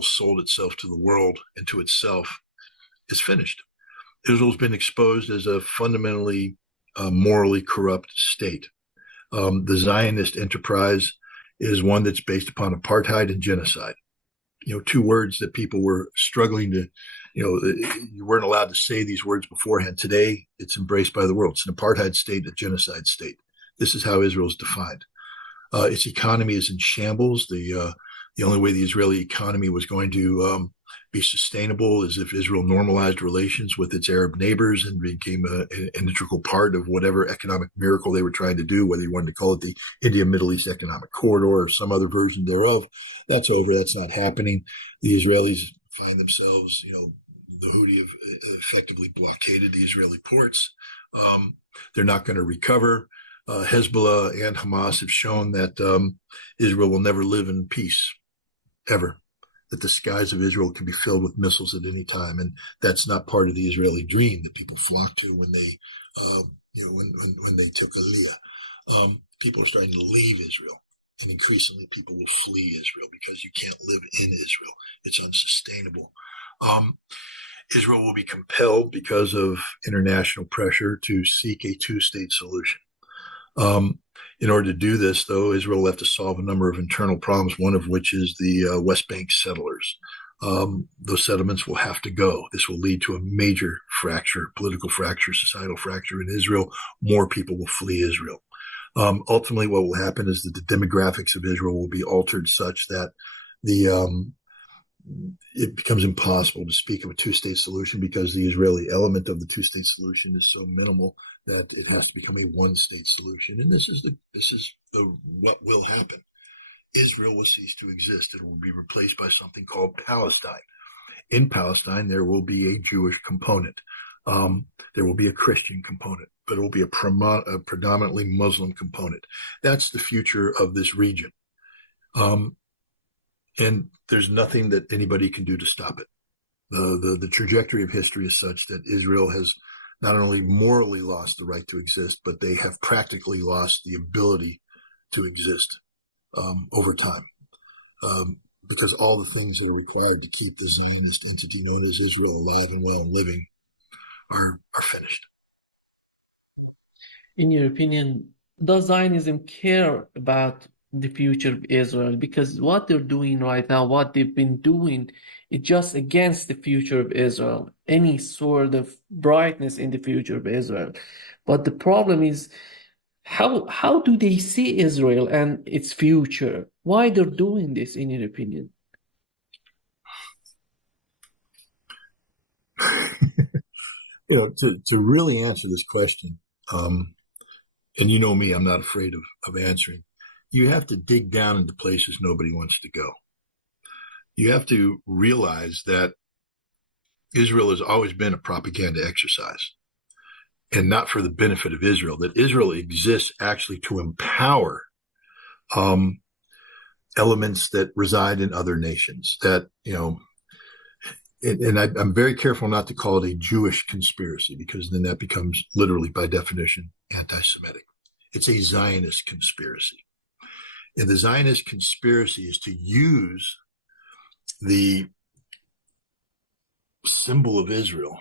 sold itself to the world and to itself is finished. Israel's been exposed as a fundamentally morally corrupt state. The Zionist enterprise is one that's based upon apartheid and genocide. Two words that people were struggling to, you weren't allowed to say these words beforehand. Today, it's embraced by the world. It's an apartheid state, a genocide state. This is how Israel is defined. Its economy is in shambles. The only way the Israeli economy was going to be sustainable is if Israel normalized relations with its Arab neighbors and became an integral part of whatever economic miracle they were trying to do, whether you wanted to call it the India-Middle East Economic Corridor or some other version thereof. That's over. That's not happening. The Israelis find themselves, the Houthi have effectively blockaded the Israeli ports. They're not going to recover. Hezbollah and Hamas have shown that Israel will never live in peace, ever. That the skies of Israel can be filled with missiles at any time, and that's not part of the Israeli dream that people flock to when they, when they took Aliyah. People are starting to leave Israel, and increasingly people will flee Israel because you can't live in Israel. It's unsustainable. Israel will be compelled because of international pressure to seek a two-state solution. In order to do this, though, Israel will have to solve a number of internal problems, one of which is the West Bank settlers. Those settlements will have to go. This will lead to a major fracture, political fracture, societal fracture in Israel. More people will flee Israel. Ultimately, what will happen is that the demographics of Israel will be altered such that it becomes impossible to speak of a two-state solution because the Israeli element of the two-state solution is so minimal that it has to become a one-state solution. And this is what will happen. Israel will cease to exist. It will be replaced by something called Palestine. In Palestine, there will be a Jewish component. There will be a Christian component, but it will be a predominantly Muslim component. That's the future of this region. And there's nothing that anybody can do to stop it. The trajectory of history is such that Israel has not only morally lost the right to exist, but they have practically lost the ability to exist over time. Because all the things that are required to keep the Zionist entity known as Israel alive and well and living are finished. In your opinion, does Zionism care about the future of Israel? Because what they're doing right now, what they've been doing, is just against the future of Israel, any sort of brightness in the future of Israel. But the problem is, how do they see Israel and its future? Why they're doing this, in your opinion? To really answer this question, and you know me, I'm not afraid of answering. You have to dig down into places nobody wants to go. You have to realize that Israel has always been a propaganda exercise, and not for the benefit of Israel, that Israel exists actually to empower elements that reside in other nations. That, and I'm very careful not to call it a Jewish conspiracy, because then that becomes literally, by definition, anti-Semitic. It's a Zionist conspiracy. And the Zionist conspiracy is to use the symbol of Israel,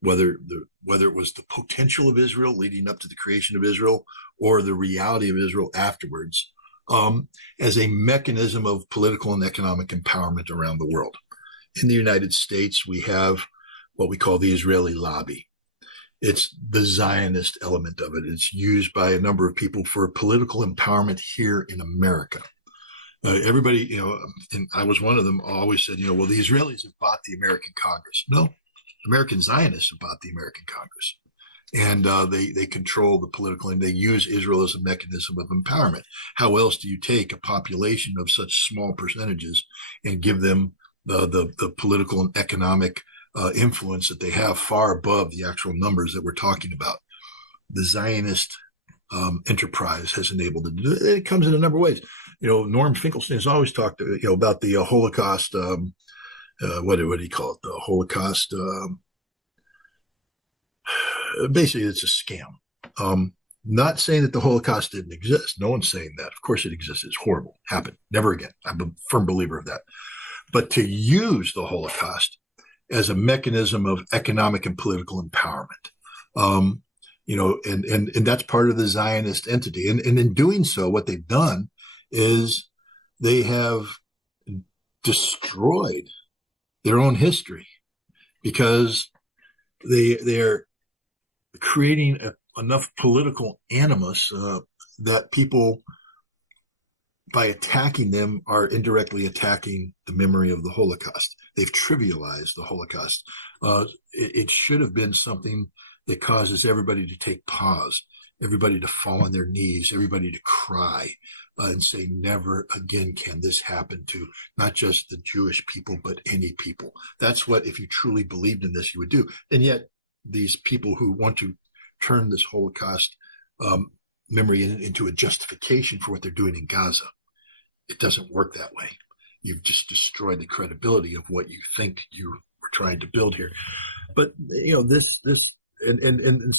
whether it was the potential of Israel leading up to the creation of Israel or the reality of Israel afterwards, as a mechanism of political and economic empowerment around the world. In the United States, we have what we call the Israeli lobby. It's the Zionist element of it. It's used by a number of people for political empowerment here in America. Everybody, and I was one of them, always said, well, the Israelis have bought the American Congress. No, American Zionists have bought the American Congress. And they control the political, and they use Israel as a mechanism of empowerment. How else do you take a population of such small percentages and give them the political and economic influence that they have far above the actual numbers that we're talking about? The Zionist enterprise has enabled it. It comes in a number of ways. Norm Finkelstein has always talked, about the Holocaust. What do you call it? The Holocaust. Basically, it's a scam. Not saying that the Holocaust didn't exist. No one's saying that. Of course it exists. It's horrible. Happened. Never again. I'm a firm believer of that. but to use the Holocaust as a mechanism of economic and political empowerment. Um, and that's part of the Zionist entity. And in doing so, what they've done is they have destroyed their own history because they're creating enough political animus that people, by attacking them, are indirectly attacking the memory of the Holocaust. They've trivialized the Holocaust. It should have been something that causes everybody to take pause, everybody to fall on their knees, everybody to cry and say, never again can this happen to not just the Jewish people, but any people. That's what, if you truly believed in this, you would do. And yet these people who want to turn this Holocaust memory into a justification for what they're doing in Gaza, it doesn't work that way. You've just destroyed the credibility of what you think you were trying to build here. But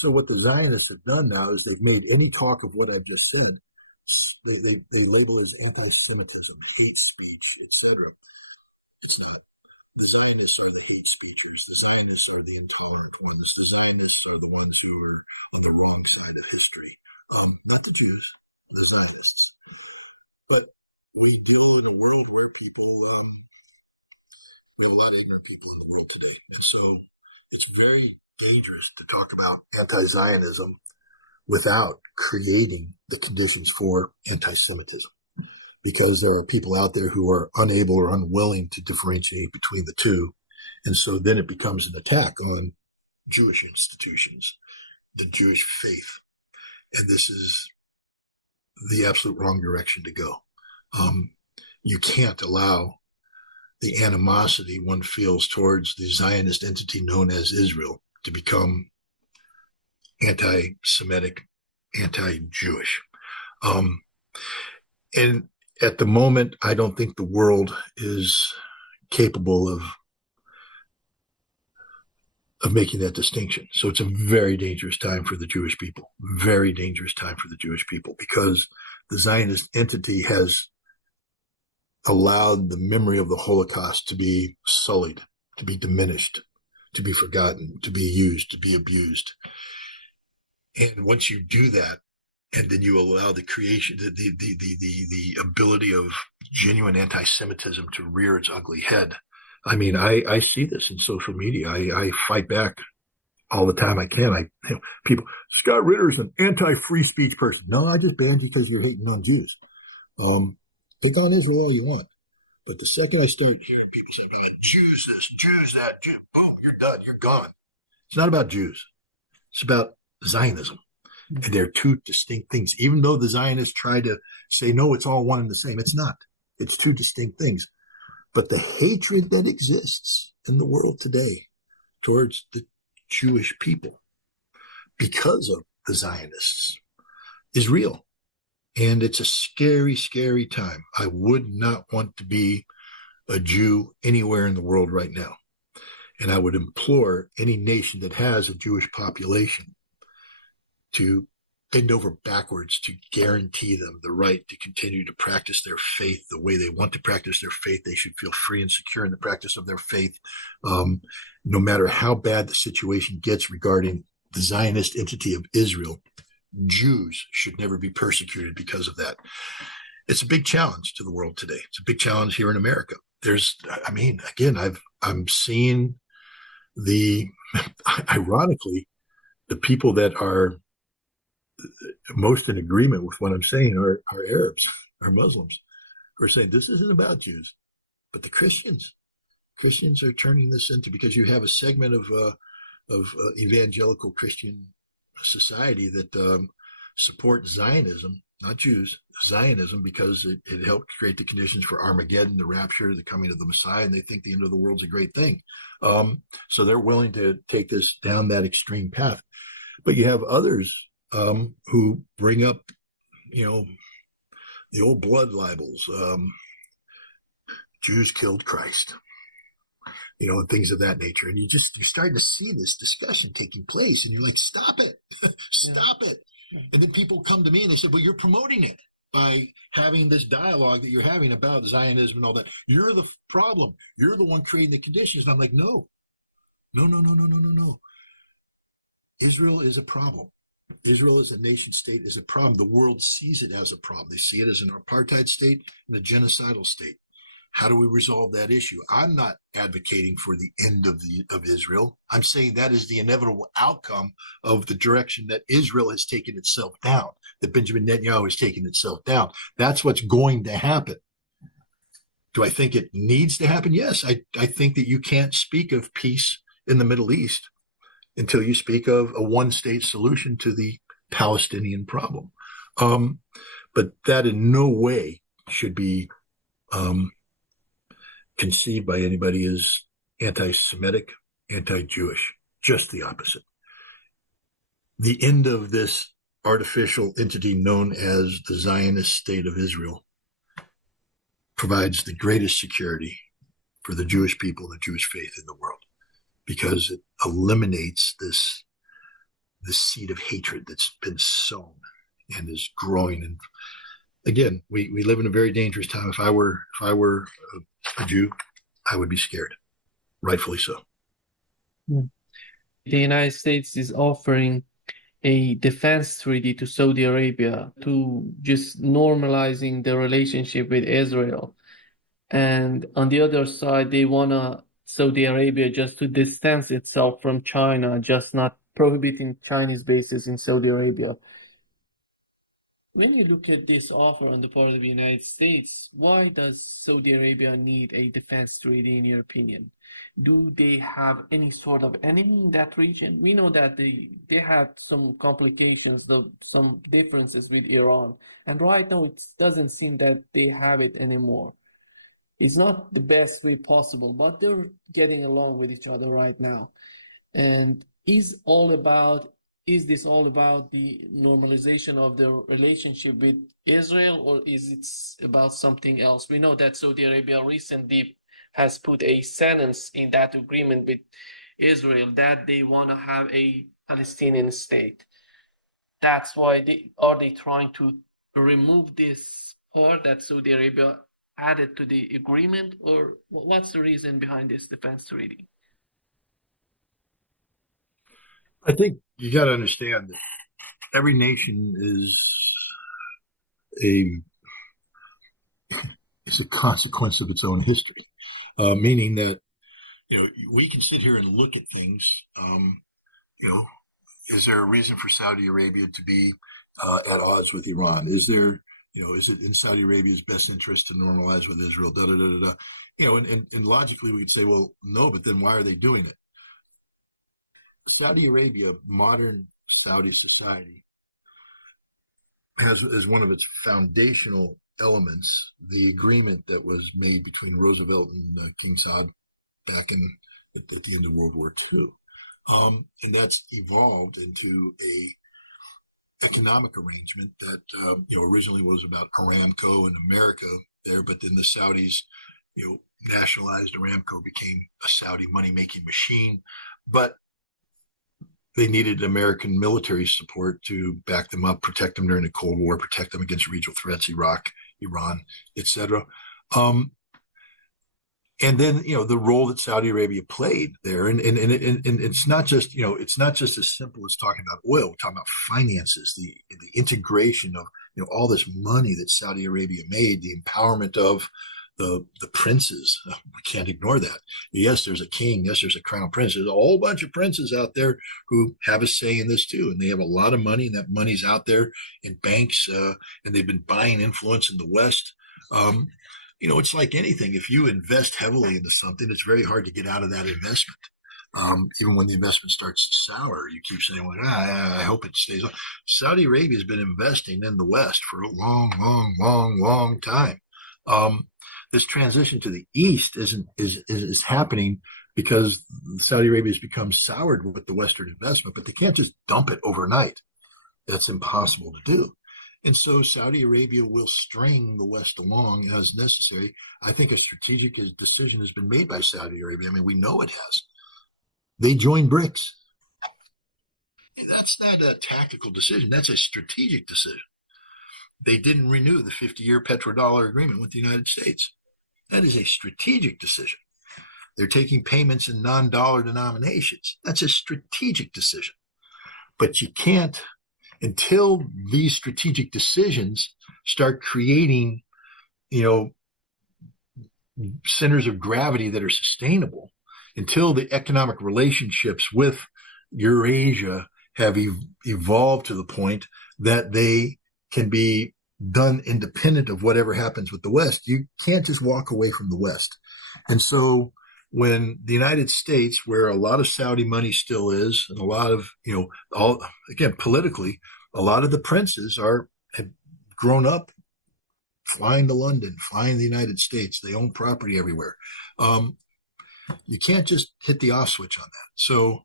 so what the Zionists have done now is they've made any talk of what I've just said, they label as anti-Semitism, hate speech, etc. It's not. The Zionists are the hate speechers. The Zionists are the intolerant ones. The Zionists are the ones who are on the wrong side of history. Not the Jews, the Zionists. But we deal in a world where people, we have a lot of ignorant people in the world today. And so it's very dangerous to talk about anti-Zionism without creating the conditions for anti-Semitism, because there are people out there who are unable or unwilling to differentiate between the two. And so then it becomes an attack on Jewish institutions, the Jewish faith. And this is the absolute wrong direction to go. You can't allow the animosity one feels towards the Zionist entity known as Israel to become anti-Semitic, anti-Jewish. And at the moment, I don't think the world is capable of making that distinction. So it's a very dangerous time for the Jewish people, very dangerous time for the Jewish people, because the Zionist entity has allowed the memory of the Holocaust to be sullied, to be diminished, to be forgotten, to be used, to be abused. And once you do that, and then you allow the creation, the ability of genuine anti-Semitism to rear its ugly head. I mean, I see this in social media. I fight back all the time I can. People, Scott Ritter is an anti-free speech person. No, I just banned you because you're hating on Jews. Pick on Israel all you want. But the second I start hearing people say, Jews this, Jews that, Jew, boom, you're done, you're gone. It's not about Jews. It's about Zionism. And they're two distinct things. Even though the Zionists try to say, no, it's all one and the same. It's not. It's two distinct things. But the hatred that exists in the world today towards the Jewish people because of the Zionists is real. And it's a scary, scary time. I would not want to be a Jew anywhere in the world right now. And I would implore any nation that has a Jewish population to bend over backwards to guarantee them the right to continue to practice their faith the way they want to practice their faith. They should feel free and secure in the practice of their faith, no matter how bad the situation gets regarding the Zionist entity of Israel. Jews should never be persecuted because of that. It's a big challenge to the world today. It's a big challenge here in America. I'm seeing ironically, the people that are most in agreement with what I'm saying are Arabs, are Muslims, who are saying this isn't about Jews, but the Christians are turning this into, because you have a segment of evangelical Christian society that support Zionism, not Jews, Zionism, because it helped create the conditions for Armageddon, the rapture, the coming of the Messiah, and they think the end of the world's a great thing. So they're willing to take this down that extreme path. But you have others who bring up, the old blood libels. Jews killed Christ, and things of that nature. And you're starting to see this discussion taking place, and you're like, stop it, stop it. And then people come to me and they say, well, you're promoting it. by having this dialogue that you're having about Zionism and all that. You're the problem. You're the one creating the conditions. And I'm like, no, no, no, no, no, no, no, no. Israel is a problem. Israel as a nation state is a problem. The world sees it as a problem. They see it as an apartheid state and a genocidal state. How do we resolve that issue? I'm not advocating for the end of Israel. I'm saying that is the inevitable outcome of the direction that Israel has taken itself down, that Benjamin Netanyahu has taken itself down. That's what's going to happen. Do I think it needs to happen? Yes. I think that you can't speak of peace in the Middle East until you speak of a one-state solution to the Palestinian problem. But that in no way should be conceived by anybody as anti-Semitic, anti-Jewish. Just the opposite. The end of this artificial entity known as the Zionist state of Israel provides the greatest security for the Jewish people and the Jewish faith in the world, because it eliminates this seed of hatred that's been sown and is growing. And again, we live in a very dangerous time. If I were a Jew, I would be scared, rightfully so. The United States is offering a defense treaty to Saudi Arabia to just normalizing the relationship with Israel. And on the other side, they want Saudi Arabia just to distance itself from China, just not prohibiting Chinese bases in Saudi Arabia. When you look at this offer on the part of the United States, why does Saudi Arabia need a defense treaty, in your opinion? Do they have any sort of enemy in that region? We know that they had some complications, some differences with Iran, and right now it doesn't seem that they have it anymore. It's not the best way possible, but they're getting along with each other right now. And is this all about the normalization of the relationship with Israel, or is it about something else? We know that Saudi Arabia recently has put a sentence in that agreement with Israel that they want to have a Palestinian state. That's why are they trying to remove this part that Saudi Arabia added to the agreement, or what's the reason behind this defense treaty? I think you got to understand that every nation is a consequence of its own history, meaning that we can sit here and look at things. Is there a reason for Saudi Arabia to be at odds with Iran? Is there is it in Saudi Arabia's best interest to normalize with Israel? Da da da da da. And logically we could say, well, no, but then why are they doing it? Saudi Arabia, modern Saudi society, has as one of its foundational elements the agreement that was made between Roosevelt and King Saud back at the end of World War II, and that's evolved into a economic arrangement that originally was about Aramco and America there, but then the Saudis nationalized Aramco, became a Saudi money-making machine, but they needed American military support to back them up, protect them during the Cold War, protect them against regional threats, Iraq, Iran, etc. And then the role that Saudi Arabia played there, and it's not just as simple as talking about oil. We're talking about finances, the integration of all this money that Saudi Arabia made, the empowerment of the princes. We can't ignore that. Yes, there's a king. Yes, there's a crown prince. There's a whole bunch of princes out there who have a say in this too, and they have a lot of money, and that money's out there in banks, and they've been buying influence in the West. It's like anything. If you invest heavily into something, it's very hard to get out of that investment. Even when the investment starts to sour, you keep saying, well, I hope it stays on. Saudi Arabia has been investing in the West for a long, long, long, long time. This transition to the East is happening because Saudi Arabia has become soured with the Western investment, but they can't just dump it overnight. That's impossible to do. And so Saudi Arabia will string the West along as necessary. I think a strategic decision has been made by Saudi Arabia. I mean, we know it has. They joined BRICS. That's not a tactical decision. That's a strategic decision. they didn't renew the 50-year petrodollar agreement with the United States. That is a strategic decision. They're taking payments in non-dollar denominations. That's a strategic decision. But you can't, until these strategic decisions start creating, centers of gravity that are sustainable, until the economic relationships with Eurasia have evolved to the point that they can be done independent of whatever happens with the West. You can't just walk away from the West. And so when the United States, where a lot of Saudi money still is, and a lot of, politically, a lot of the princes have grown up flying to London, flying to the United States. They own property everywhere. You can't just hit the off switch on that. So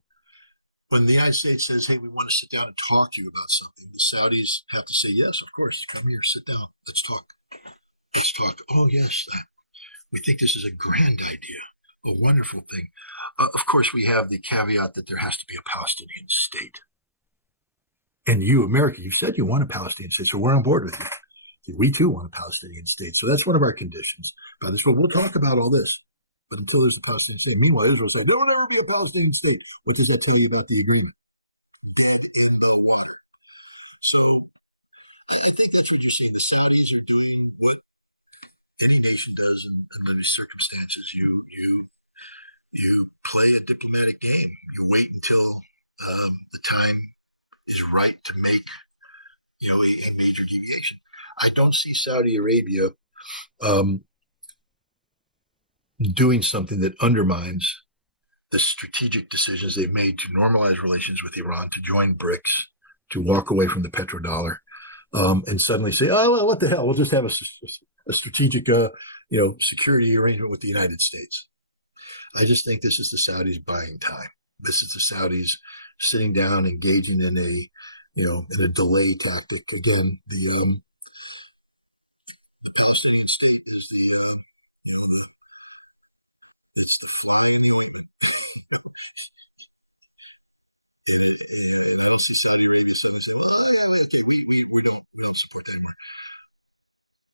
when the United States says, hey, we want to sit down and talk to you about something, the Saudis have to say, yes, of course, come here, sit down, let's talk. Let's talk. Oh, yes, we think this is a grand idea, a wonderful thing. Of course, we have the caveat that there has to be a Palestinian state. And you, America, you said you want a Palestinian state, so we're on board with you. We too want a Palestinian state. So that's one of our conditions about this. But we'll talk about all this. But until there's a Palestinian state. Meanwhile, Israel said, there will never be a Palestinian state. What does that tell you about the agreement? Dead in the water. So I think that's what you're saying. The Saudis are doing what any nation does under these circumstances. You play a diplomatic game. You wait until the time is right to make a major deviation. I don't see Saudi Arabia doing something that undermines the strategic decisions they've made to normalize relations with Iran, to join BRICS, to walk away from the petrodollar, and suddenly say, oh, well, what the hell? We'll just have a strategic, security arrangement with the United States. I just think this is the Saudis buying time. This is the Saudis sitting down, engaging in a delay tactic. Again,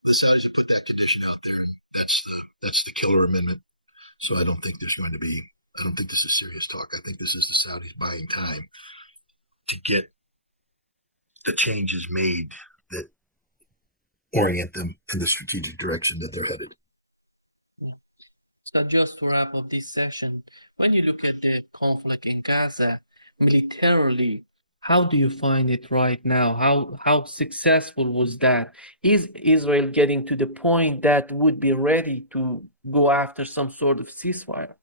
the Saudis have put that condition out there. That's the killer amendment. So I don't think this is serious talk. I think this is the Saudis buying time to get the changes made that orient them in the strategic direction that they're headed. So just to wrap up this session, when you look at the conflict in Gaza militarily, how do you find it right now? How successful was that? Is Israel getting to the point that would be ready to go after some sort of ceasefire?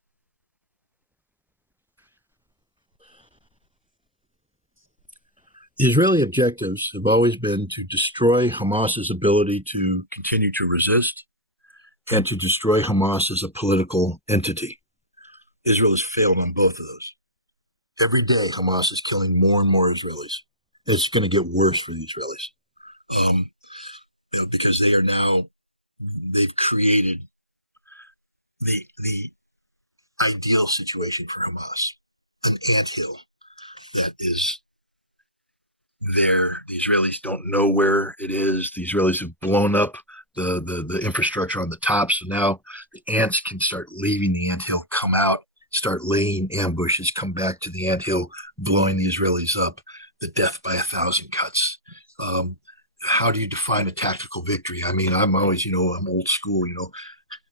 The Israeli objectives have always been to destroy Hamas's ability to continue to resist and to destroy Hamas as a political entity. Israel has failed on both of those. Every day, Hamas is killing more and more Israelis. It's going to get worse for the Israelis because they've created the ideal situation for Hamas, an anthill that is there. The Israelis don't know where it is. The Israelis have blown up the infrastructure on the top, so now the ants can start leaving the anthill, come out, start laying ambushes, come back to the anthill, blowing the Israelis up, the death by 1,000 cuts. How do you define a tactical victory? I mean, I'm always, I'm old school,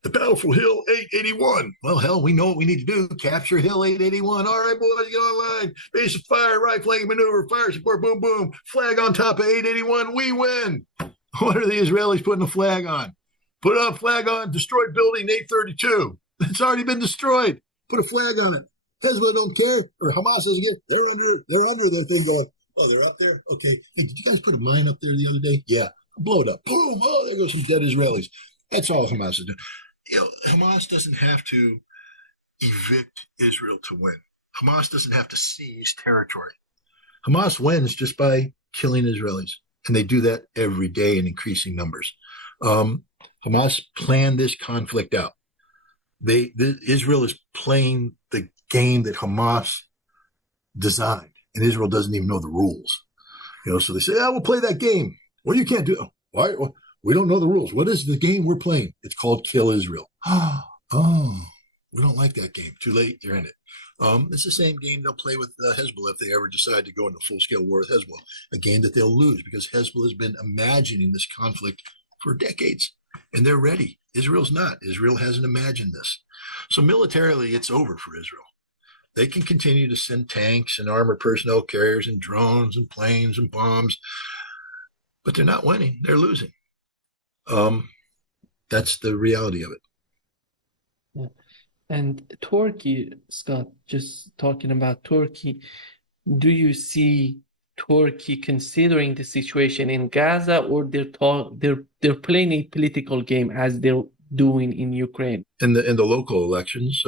the battle for Hill 881. Well, hell, we know what we need to do. Capture Hill 881. All right, boys, get online. Base of fire, right flanking maneuver, fire support, boom, boom. Flag on top of 881. We win. What are the Israelis putting a flag on? Put a flag on destroyed building 832. It's already been destroyed. Put a flag on it. Hezbollah don't care, or Hamas doesn't care. They're under it. They're under their thing going, oh, they're up there? Okay. Hey, did you guys put a mine up there the other day? Yeah. Blow it up. Boom. Oh, there goes some dead Israelis. That's all Hamas is doing. Hamas doesn't have to evict Israel to win. Hamas doesn't have to seize territory. Hamas wins just by killing Israelis. And they do that every day in increasing numbers. Hamas planned this conflict out. Israel is playing the game that Hamas designed, and Israel doesn't even know the rules. So they say, we'll play that game. Well, you can't do it. Why? We don't know the rules. What is the game we're playing? It's called Kill Israel. Oh, we don't like that game. Too late. You're in it. It's the same game they'll play with Hezbollah if they ever decide to go into full-scale war with Hezbollah, a game that they'll lose because Hezbollah has been imagining this conflict for decades, and they're ready. Israel's not. Israel hasn't imagined this. So militarily, it's over for Israel. They can continue to send tanks and armored personnel carriers and drones and planes and bombs, but they're not winning. They're losing. That's the reality of it. Yeah. And Turkey, Scott, just talking about Turkey, do you see Turkey considering the situation in Gaza, or they're playing a political game as they're doing in Ukraine? In the local elections,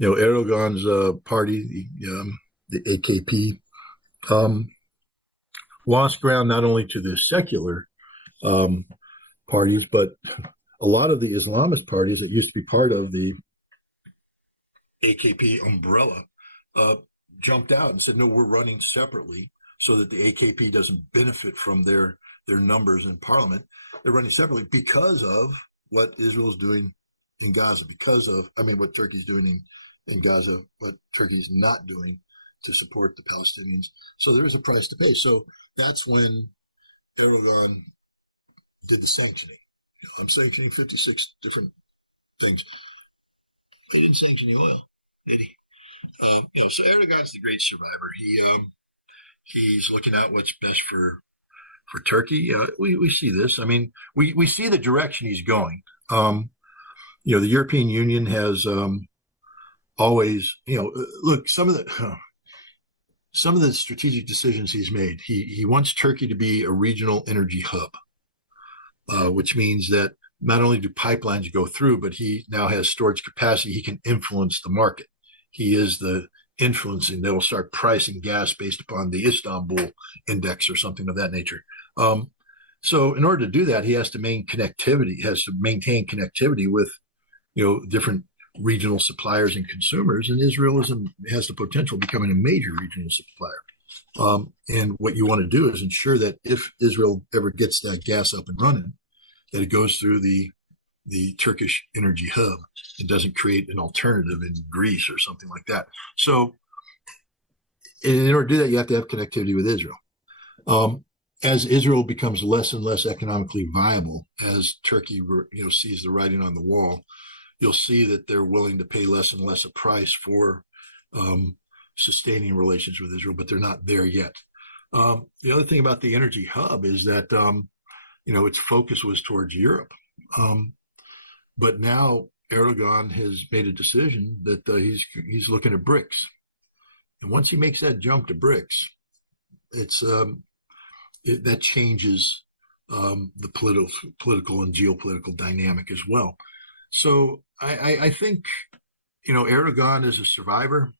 Erdogan's party, the AKP, lost ground not only to the secular parties, but a lot of the Islamist parties that used to be part of the AKP umbrella jumped out and said, no, we're running separately so that the AKP doesn't benefit from their numbers in parliament. They're running separately because of what Israel's doing in Gaza, what Turkey's doing in Gaza, what Turkey's not doing to support the Palestinians. So there is a price to pay. So that's when Erdogan did the sanctioning. I'm sanctioning 56 different things. They didn't sanction the oil, did he? So Erdogan's the great survivor. He's looking at what's best for Turkey. We see this. I mean, we see the direction he's going. The European Union has always, look, some of the strategic decisions he's made. He wants Turkey to be a regional energy hub, which means that not only do pipelines go through, but he now has storage capacity. He can influence the market. He is the influencing. They will start pricing gas based upon the Istanbul index or something of that nature. So in order to do that, he has to maintain connectivity with, different regional suppliers and consumers. And Israel has the potential of becoming a major regional supplier. And what you want to do is ensure that if Israel ever gets that gas up and running, that it goes through the Turkish energy hub. It doesn't create an alternative in Greece or something like that. So in order to do that, you have to have connectivity with Israel. As Israel becomes less and less economically viable, as Turkey sees the writing on the wall, you'll see that they're willing to pay less and less a price for sustaining relations with Israel, but they're not there yet. The other thing about the energy hub is that its focus was towards Europe. But now Erdogan has made a decision that he's looking at BRICS. And once he makes that jump to BRICS, that changes the political and geopolitical dynamic as well. So I think, Erdogan is a survivor.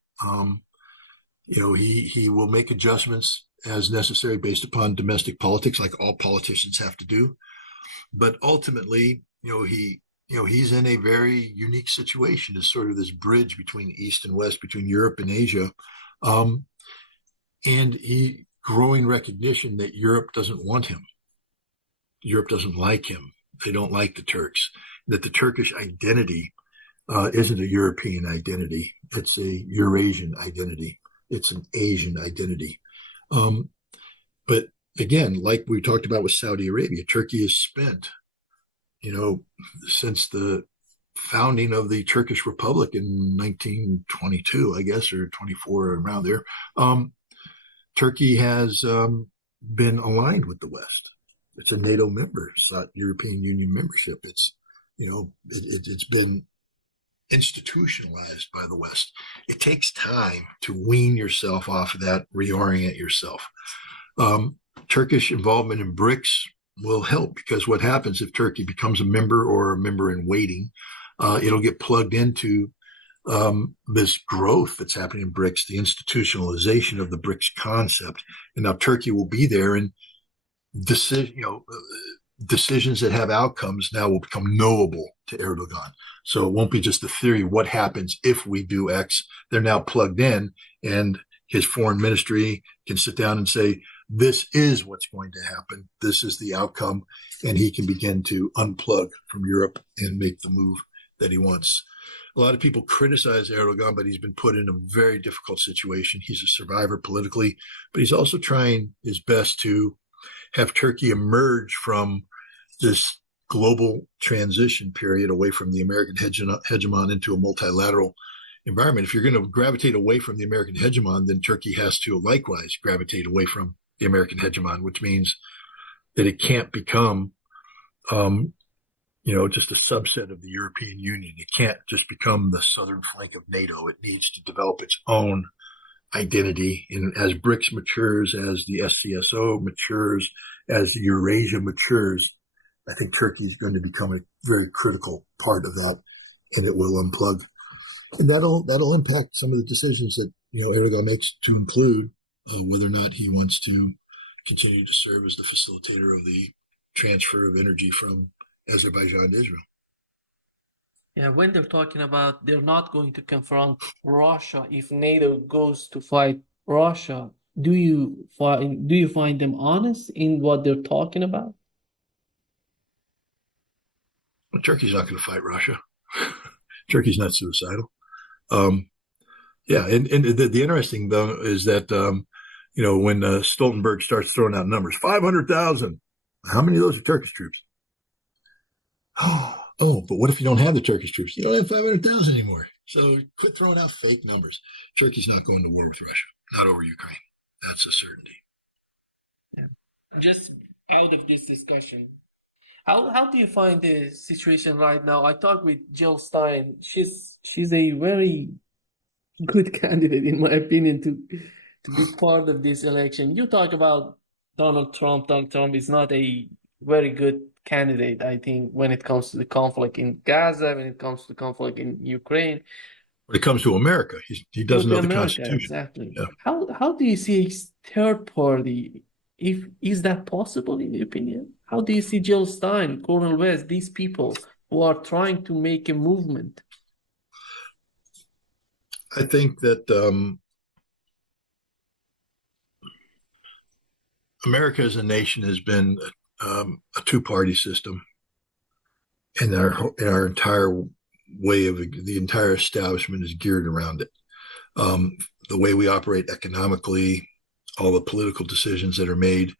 He will make adjustments as necessary based upon domestic politics, like all politicians have to do. But ultimately, he's in a very unique situation as sort of this bridge between East and West, between Europe and Asia. And growing recognition that Europe doesn't want him. Europe doesn't like him. They don't like the Turks. That the Turkish identity isn't a European identity. It's a Eurasian identity. It's an Asian identity. But again, like we talked about with Saudi Arabia, Turkey has spent, since the founding of the Turkish Republic in 1922, I guess, or 24, around there, Turkey has been aligned with the West. It's a NATO member, sought European Union membership. It's been institutionalized by the West. It takes time to wean yourself off of that, reorient yourself. Turkish involvement in BRICS will help, because what happens if Turkey becomes a member or a member in waiting, it'll get plugged into this growth that's happening in BRICS, the institutionalization of the BRICS concept. And now Turkey will be there, and decisions that have outcomes now will become knowable to Erdogan. So it won't be just a theory, what happens if we do X. They're now plugged in, and his foreign ministry can sit down and say, this is what's going to happen. This is the outcome. And he can begin to unplug from Europe and make the move that he wants. A lot of people criticize Erdogan, but he's been put in a very difficult situation. He's a survivor politically, but he's also trying his best to have Turkey emerge from this global transition period away from the American hegemon into a multilateral environment. If you're going to gravitate away from the American hegemon, then Turkey has to likewise gravitate away from the American hegemon, which means that it can't become, just a subset of the European Union. It can't just become the southern flank of NATO. It needs to develop its own identity. And as BRICS matures, as the SCSO matures, as Eurasia matures, I think Turkey is going to become a very critical part of that, and it will unplug. And that'll impact some of the decisions that Erdogan makes, to include whether or not he wants to continue to serve as the facilitator of the transfer of energy from Azerbaijan to Israel. Yeah, when they're talking about they're not going to confront Russia if NATO goes to fight Russia, do you find them honest in what they're talking about? Well, Turkey's not going to fight Russia. Turkey's not suicidal. And the interesting though is that when Stoltenberg starts throwing out numbers, 500,000. How many of those are Turkish troops? Oh, but what if you don't have the Turkish troops? You don't have 500,000 anymore. So quit throwing out fake numbers. Turkey's not going to war with Russia, not over Ukraine. That's a certainty. Yeah. Just out of this discussion, how do you find the situation right now? I talked with Jill Stein. She's a very good candidate, in my opinion, to be part of this election. You talk about Donald Trump. Donald Trump is not a very good candidate, I think, when it comes to the conflict in Gaza, when it comes to the conflict in Ukraine. When it comes to America, he doesn't know the America, Constitution. exactly. Yeah. How do you see a third party? Is that possible in your opinion? How do you see Jill Stein, Cornel West, these people who are trying to make a movement? I think that America as a nation has been a two-party system, and our entire way of the entire establishment is geared around it. The way we operate economically, all the political decisions that are made